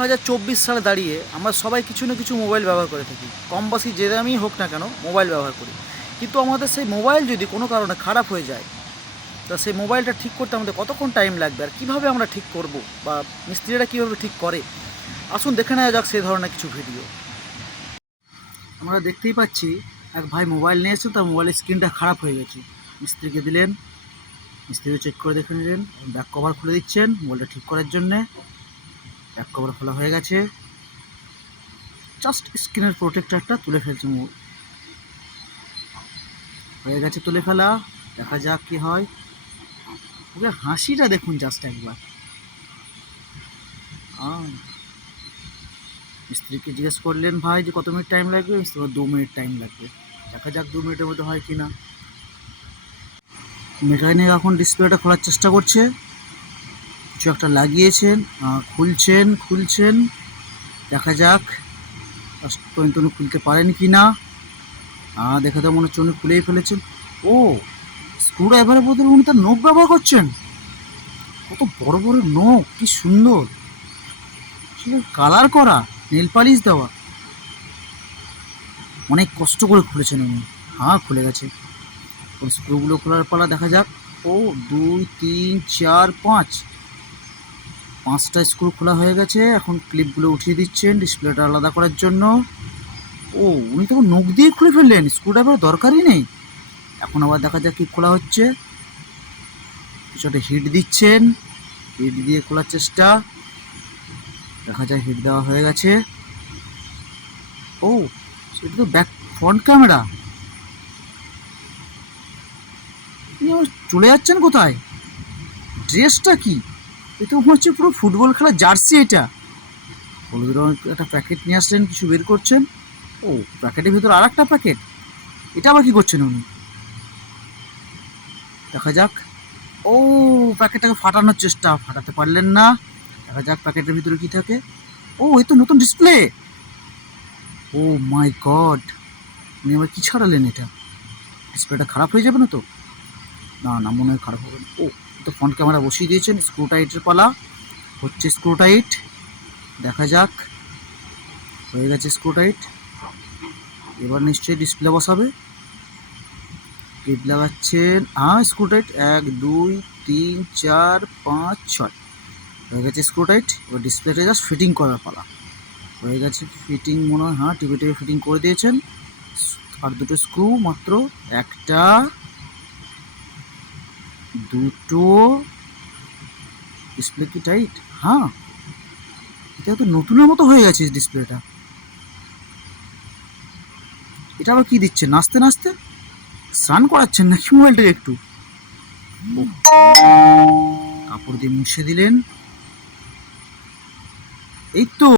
2024 সালে দাঁড়িয়ে আমরা সবাই কিছু না কিছু মোবাইল ব্যবহার করে থাকি, কম বেশি যে দামই হোক না কেন মোবাইল ব্যবহার করি। কিন্তু আমাদের সেই মোবাইল যদি কোনো কারণে খারাপ হয়ে যায়, তা সেই মোবাইলটা ঠিক করতে আমাদের কতক্ষণ টাইম লাগবে, আর কীভাবে আমরা ঠিক করব, বা মিস্ত্রিরা কীভাবে ঠিক করে, আসুন দেখে নেওয়া যাক সেই ধরনের কিছু ভিডিও। আমরা দেখতেই পাচ্ছি এক ভাই মোবাইল নিয়ে এসে তার মোবাইলের স্ক্রিনটা খারাপ হয়ে গেছে। মিস্ত্রিকে দিলেন, মিস্ত্রি চেক করে দেখে নিলেন, ব্যাক কভার খুলে দিচ্ছেন মোবাইলটা ঠিক করার জন্যে। ব্যাক কভার খোলা হয়ে গেছে, জাস্ট স্ক্রিনের প্রোটেক্টরটা তুলে ফেলছে, হয়ে গেছে তুলে ফেলা। দেখা যাক কি হয়। ওকে হাসিটা দেখুন জাস্ট একবার। মিস্ত্রিকে জিজ্ঞেস করলেন ভাই যে কত মিনিট টাইম লাগবে, মিস্ত্রি 2 মিনিট টাইম লাগবে। দেখা যাক 2 মিনিটের মধ্যে হয় কি না। মেকানিক এখন ডিসপ্লেটা খোলার চেষ্টা করছে, কিছু একটা লাগিয়েছেন, খুলছেন। দেখা যাক পর্যন্ত উনি খুলতে পারেন কি না। দেখে তো মনে হচ্ছে উনি খুলেই ফেলেছেন। ও, স্ক্রু ড্রাইভারের বদলে উনি তার নখ ব্যবহার করছেন। কত বড় বড় নখ, কি সুন্দর কালার করা, নেল পালিশ দেওয়া। অনেক কষ্ট করে খুলেছেন উনি। খুলে গেছে। ওর স্ক্রুগুলো খোলার পালা। দেখা যাক। ও 2 3 4 5টা স্ক্রু খোলা হয়ে গেছে। এখন ক্লিপগুলো উঠিয়ে দিচ্ছেন ডিসপ্লেটা আলাদা করার জন্য। ও, উনি তখন নখ দিয়ে খুলে ফেললেন, স্ক্রু ড্রাইভার দরকারই নেই। এখন আবার দেখা যাক কি খোলা হচ্ছে। কিছু একটা হিট দিচ্ছেন, হিট দিয়ে খোলার চেষ্টা। দেখা যায় হিট দেওয়া হয়ে গেছে। ও, সেটা তো ব্যাক ফ্রন্ট ক্যামেরা। চলে যাচ্ছেন কোথায়? ড্রেসটা কি? এ তো মনে হচ্ছে পুরো ফুটবল খেলার জার্সি। এটা হলুদ রঙের একটা প্যাকেট নিয়ে আসলেন, কিছু বের করছেন। ও, প্যাকেটের ভিতর আর একটা প্যাকেট। এটা আবার কি করছেন উনি? দেখা যাক। ও, প্যাকেটটাকে ফাটানোর চেষ্টা, ফাটাতে পারলেন না। দেখা যাক প্যাকেটের ভিতরে কি থাকে। ও, এই তো নতুন ডিসপ্লে। ও মাই গড, উনি আবার কি ছাড়ালেন? এটা ডিসপ্লেটা খারাপ হয়ে যাবে না তো? না, মনে হয় খারাপ হবে না। ও, তো ফ্রন্ট ক্যামেরা বসিয়ে দিয়েছেন। স্ক্রু টাইটের পালা হচ্ছে। স্ক্রু টাইট দেখা যাক। হয়ে গেছে স্ক্রু টাইট। এবার নিশ্চয়ই ডিসপ্লে বসাবে। ক্লিপ লাগাচ্ছেন। স্ক্রু টাইট 1 2 3 4 5 6 হয়ে গেছে স্ক্রু টাইট। এবার ডিসপ্লেটা জাস্ট ফিটিং করার পালা। হয়ে গেছে ফিটিং মনে হয়। টিভি ফিটিং করে দিয়েছেন। আর দুটো স্ক্রু মাত্র, একটা দুটো। ডিসপ্লে কি টাইট? এটা তো নতুনের মতো হয়ে গেছে ডিসপ্লেটা। এটা আবার কি দিচ্ছে? নাচতে স্নান করাচ্ছেন নাকি মোবাইলটাকে একটু? কাপড় দিয়ে মুছে দিলেন। এই তো।